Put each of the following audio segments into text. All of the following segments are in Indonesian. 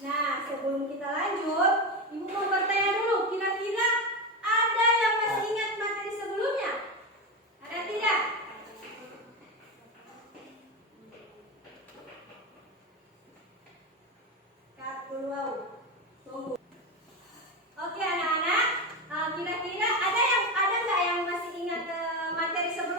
Nah, sebelum kita lanjut, Ibu mau bertanya dulu, kira-kira ada yang masih ingat materi sebelumnya? Ada tidak? Kak tunggu. Oke anak-anak, kira-kira ada nggak yang masih ingat materi sebelumnya?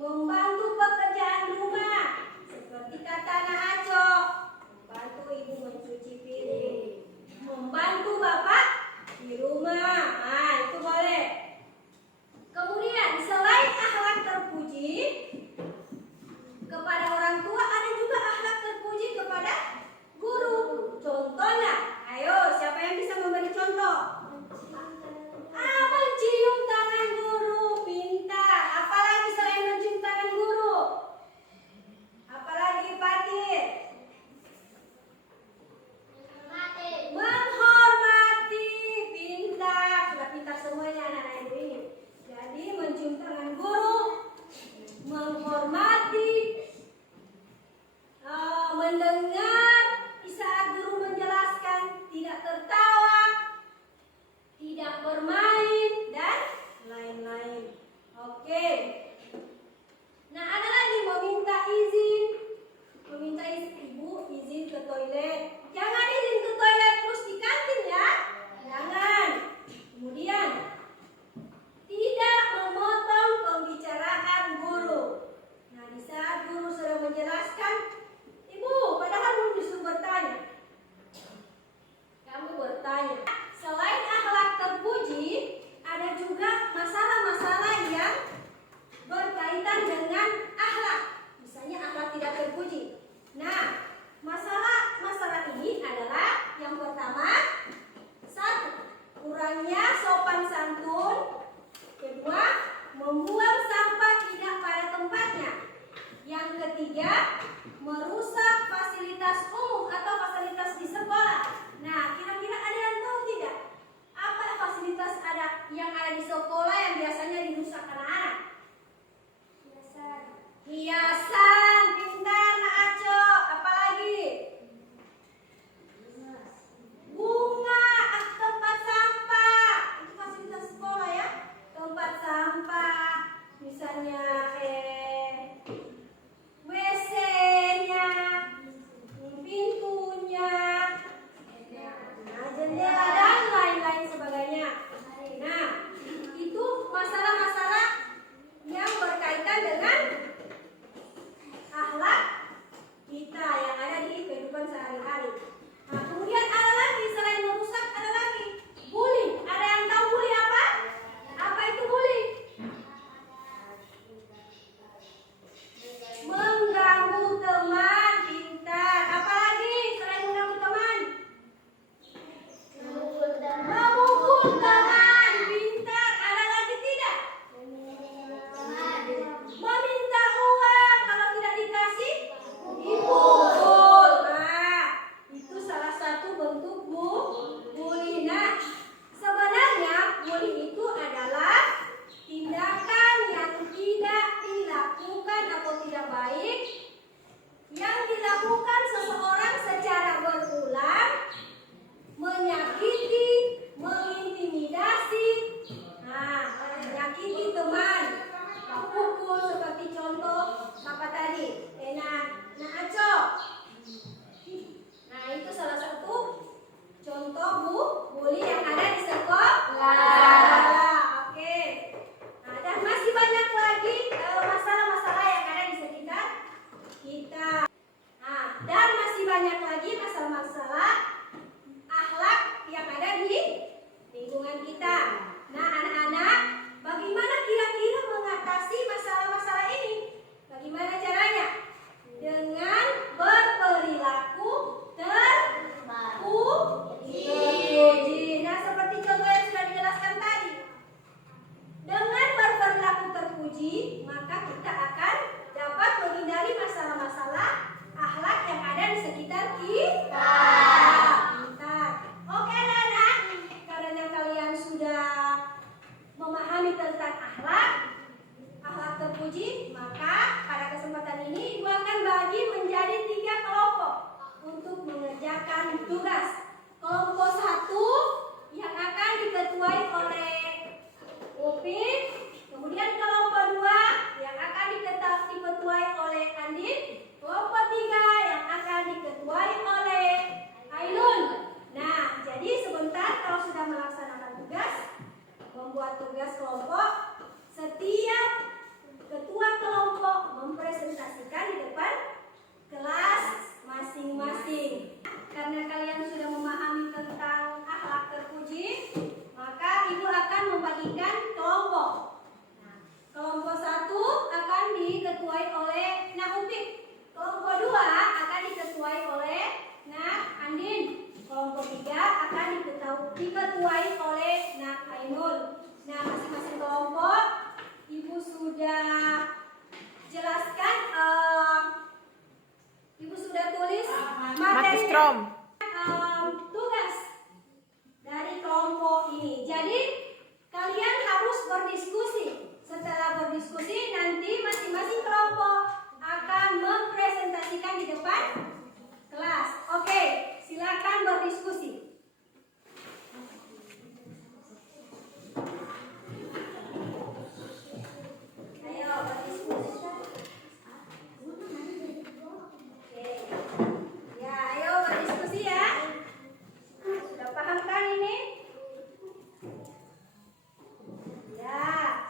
membantu pekerjaan rumah. Seperti kata Anak Aco, membantu ibu mencuci piring, membantu bapak di rumah. Nah, itu boleh. Kemudian selain akhlak terpuji kepada orang tua, ada juga akhlak terpuji kepada guru. Contohnya, ayo siapa yang bisa memberi contoh? Mencium tangan guru, pintar. Apalagi selain mencium tangan guru? Apalagi Fatir? Menghormati, pintar. Sudah pintar semuanya anak-anak ibu ini. Jadi mencium tangan guru, menghormati, mendengar di saat guru menjelaskan, tidak tertawa, tidak bermain, dan lain-lain. Oke. Nah, ada lagi meminta izin. Meminta izin, ibu izin ke toilet. Jangan izin ke toilet terus di kantin ya. Jangan. Kemudian tidak memotong pembicaraan guru. Nah, di saat guru sudah menjelaskan, ibu padahal belum disuruh bertanya, kamu bertanya. Selain akhlak terpuji, ada juga masalah-masalah yang berkaitan dengan akhlak. Misalnya akhlak tidak terpuji. Nah, masalah ini adalah yang pertama, satu, kurangnya sopan santun. Kedua, membuang sampah tidak pada tempatnya. Yang ketiga, merusak fasilitas umum atau fasilitas di sekolah. Nah, kira-kira ada yang tahu tidak? Apa fasilitas yang ada di sekolah yang biasanya dirusak anak-anak? Hiasan, pintar Nak Aco. Apalagi? Bunga, tempat sampah. Itu fasilitas sekolah ya. Tempat sampah, misalnya WC-nya, pintunya, jendela dan lain-lain sebagainya. Nah, itu masalah-masalah yang berkaitan dengan akhlak kita yang ada di kehidupan sehari-hari. Nah, kemudian ada lagi selain merusak, ada lagi bullying. Ada yang tahu bullying apa? Apa itu bullying? Mengganggu teman, pintar. Apalagi selain mengganggu teman? Memukul teman, pintar. Ada lagi tidak? Meminta uang, kalau tidak dikasih dipukul. Nah, itu salah satu bentuk bullying. Nah, sebenarnya bullying itu adalah tindakan yang tidak dilakukan atau tidak baik yang dilakukan seseorang secara berulang, menyakiti, mengintimidasi, menyakiti teman, pukul seperti contoh apa tadi? Nak Aco. Nah, itu salah satu contoh bully yang ada di sekolah. Oke. Nah, dan masih banyak lagi masalah-masalah yang ada di sekitar kita. Nah, dan masih banyak lagi masalah-masalah akhlak yang ada di lingkungan kita. Nah, anak-anak, bagaimana kira-kira mengatasi masalah-masalah ini? Bagaimana caranya? Dengan berperilaku terpuji. Nah, seperti contoh yang sudah dijelaskan tadi. Dengan berperilaku terpuji, maka kita akan dapat menghindari masalah-masalah akhlak yang ada di sekitar kita. Oke anak-anak, karena kalian sudah memahami tentang akhlak terpuji, maka pada kesempatan ini Ibu akan bagi menjadi 3 kelompok untuk mengerjakan tugas. Kelompok 1 yang akan diketuai oleh Upin, kemudian kelompok 2 yang akan diketuai oleh Andin, kelompok 3 yang akan diketuai oleh Ainun. Nah, jadi sebentar kalau sudah melaksanakan tugas, membuat tugas kelompok, setiap ketua kelompok Ikrom. Tugas dari kelompok ini. Jadi kalian harus berdiskusi. Setelah berdiskusi nanti masing-masing kelompok akan mempresentasikan di depan kelas. Oke, silakan berdiskusi. Ayo berdiskusi. Oke. Ya, ayo berdiskusi ya. Sudah paham kan ini? Ya.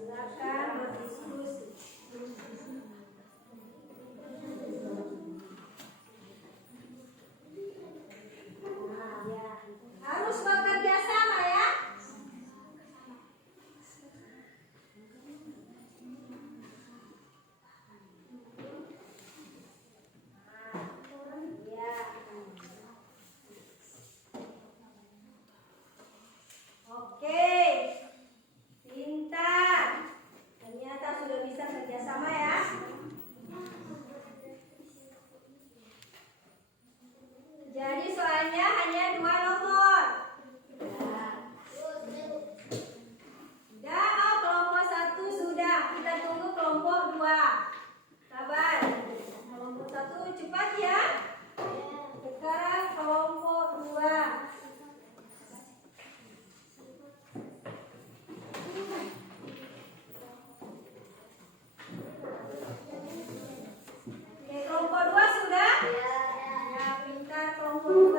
Silakan berdiskusi. Nah, ya. Harus bekerja sama ya. Ya. Oke. Pintar. Ternyata sudah bisa kerjasama ya. Jadi soalnya hanya 2 nomor. Sudah, oh kelompok 1 sudah. Kita tunggu kelompok 2. Sabar. Kelompok 1 cepat ya. Sekarang kelompok 2. Oke, kelompok 2 sudah? Ya, pintar kelompok 2.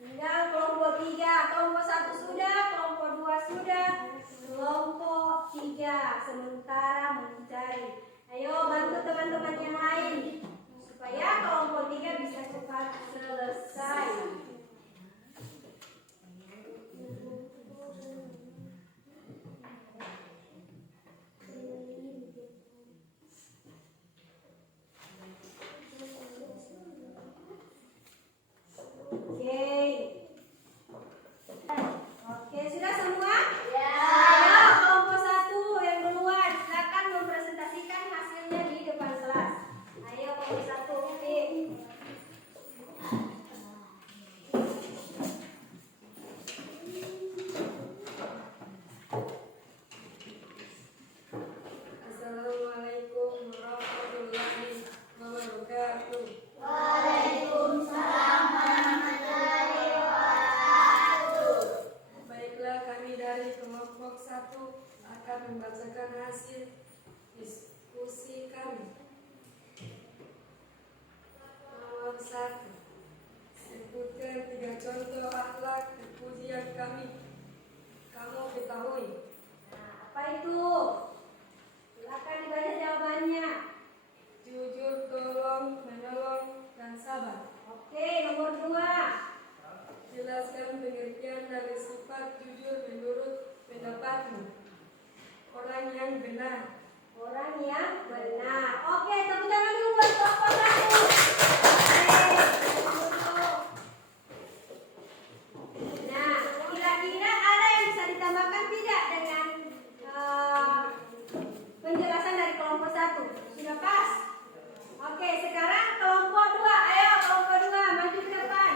Tinggal kelompok 3. Kelompok 1 sudah, kelompok 2 sudah, kelompok 3 sementara mencari. Ayo bantu teman-teman yang lain supaya kelompok 3 bisa cepat selesai. Oke, sudah semua? Ya. Ayo kelompok 1 yang duluan, silakan mempresentasikan hasilnya di depan kelas. Ayo kelompok 1, oke. Assalamualaikum warahmatullahi wabarakatuh. Baiklah, kami dari kelompok 1 akan membacakan hasil diskusi kami. Nomor 1. Sebutkan 3 contoh akhlak terpuji yang kamu ketahui. Nah, apa itu? Silakan dibaca jawabannya. Jujur, tolong, menolong, dan sabar. Oke, nomor 2. Jelaskan pengertian dari sifat jujur menurut pendapatmu. Orang yang benar. Orang yang benar. Oke, tepuk tangan dulu buat kelompok 1. Nah, kira-kira ada yang bisa ditambahkan tidak dengan penjelasan dari kelompok 1? Sudah pas? Oke, sekarang kelompok 2. Ayo kelompok 2 maju ke depan.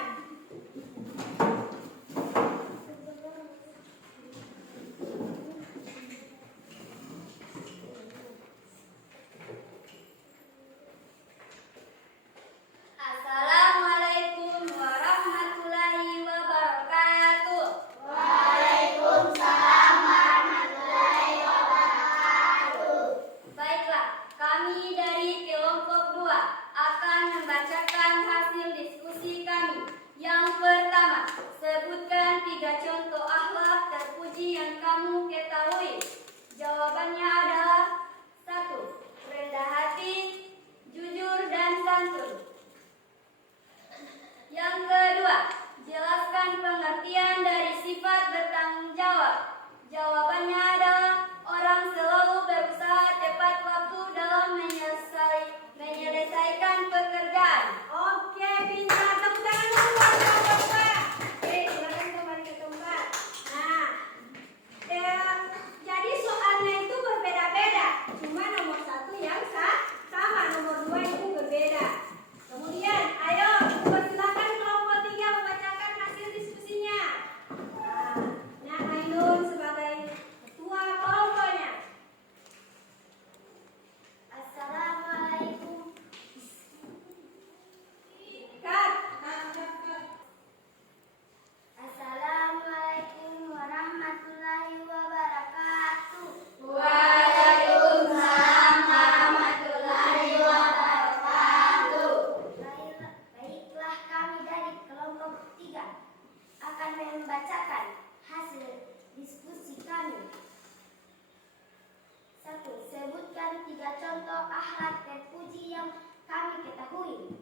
akhlak terpuji yang kami ketahui?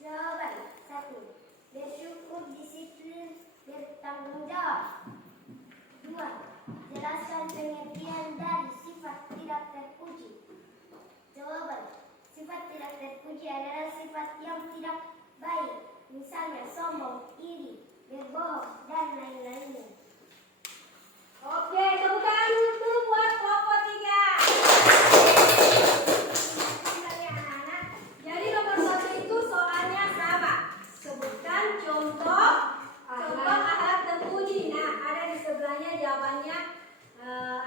Jawaban 1. Bersyukur, disiplin, bertanggung jawab. 2. Jelaskan pengertian dari sifat tidak terpuji. Jawaban. Sifat tidak terpuji adalah sifat yang tidak baik. Misalnya sombong, iri, berbohong, dan lain-lainnya. Oke, tepuk tangan dulu buat kelompok 3. Anak-anak. Jadi nomor 1 itu soalnya sama. Sebutkan contoh akhlak terpuji. Nah, ada di sebelahnya jawabannya.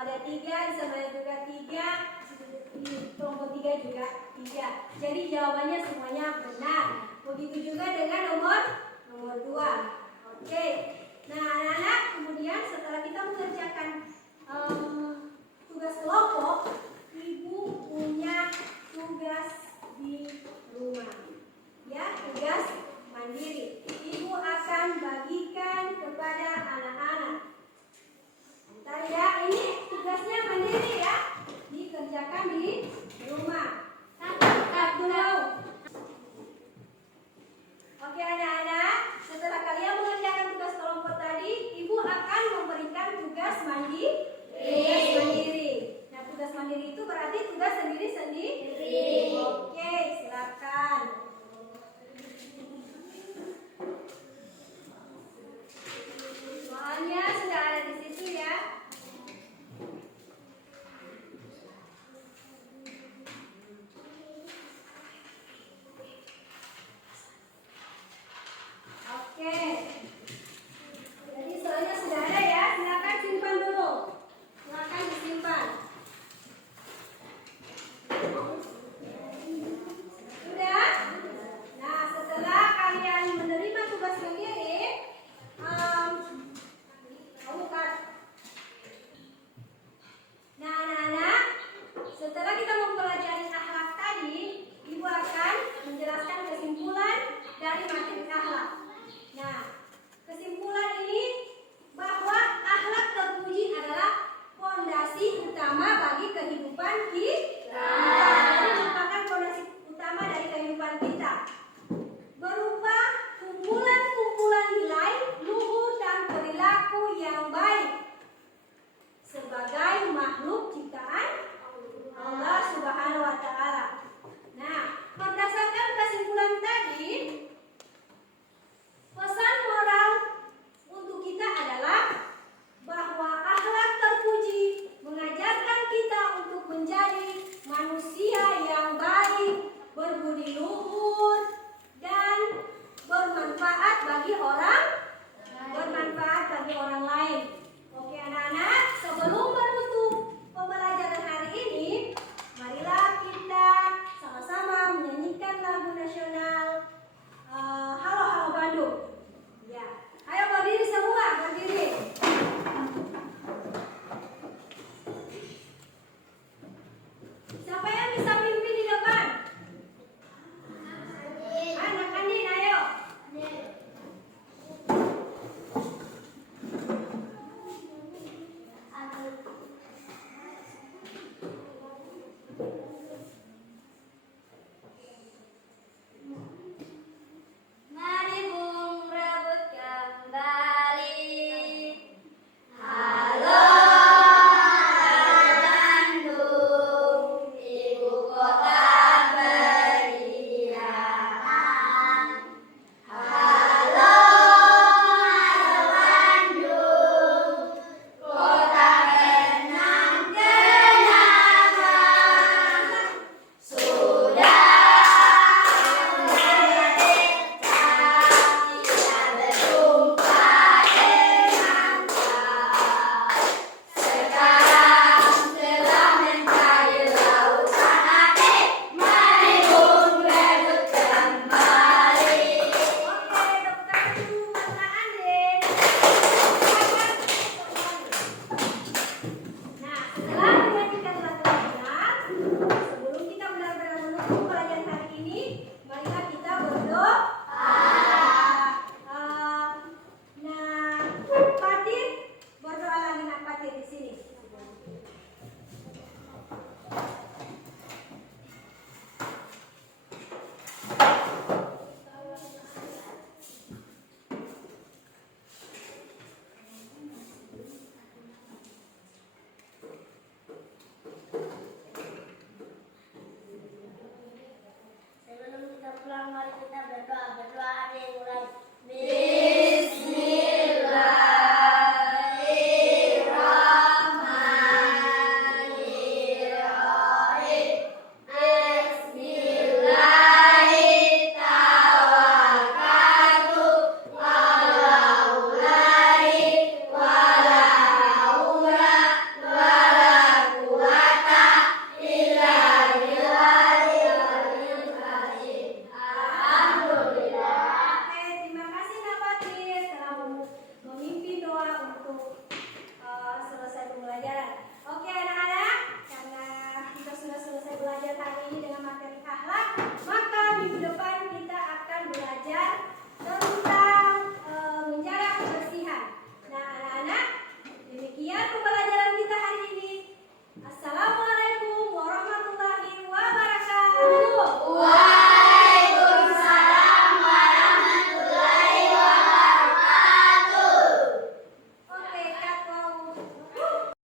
Ada 3, di sebelahnya juga 3. Di kelompok 3 juga 3. Jadi jawabannya semuanya benar. Begitu juga dengan nomor 2. Oke. Nah, anak-anak, kemudian setelah kita mengerjakan